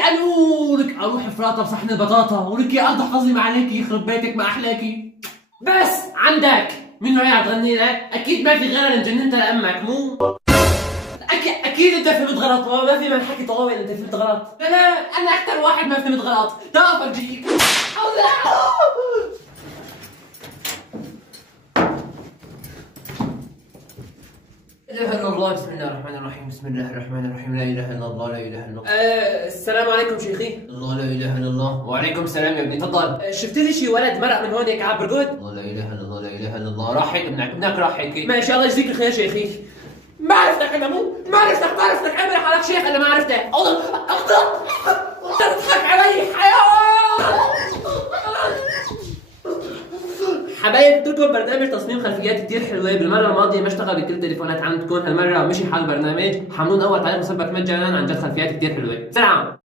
عنقولك اروح افراطه بصحن البطاطا ولك يا ارض احفظي ما عليكي يخرب بيتك ما احلاكي. بس عندك مين رايح تغني لك؟ اكيد ما في غير ان جننت لامك مو اكيد انت فهمت غلط. ما في من حكي طويل انت فهمت غلط. لا انا اكثر واحد ما فهمت غلط. تعال افرجيك. لا اله الا الله. بسم الله الرحمن الرحيم. بسم الله الرحمن الرحيم. لا اله الا الله. لا اله الا الله. السلام عليكم شيخي. الله لا اله الا الله. وعليكم السلام يا ابني تفضل. شفت لي شي ولد مرق من هون هيك على برقود؟ الله لا اله الا الله. لا اله الا الله. راح هيك ابنك راح هيك. ماشي الله يجزيك الخير شيخي. ما عرفتك انا مو ما عرفتك عامل حالك شيخ انا ما عرفتك. تضحك علي حبايب اتركوا برنامج تصميم خلفيات كتير حلوه. بالمره الماضيه ما اشتغل بكل التليفونات عندكم، هالمره مشي حال البرنامج. حملون اول تعليق مثبت مجانا عن جد خلفيات كتير حلوه. سلام.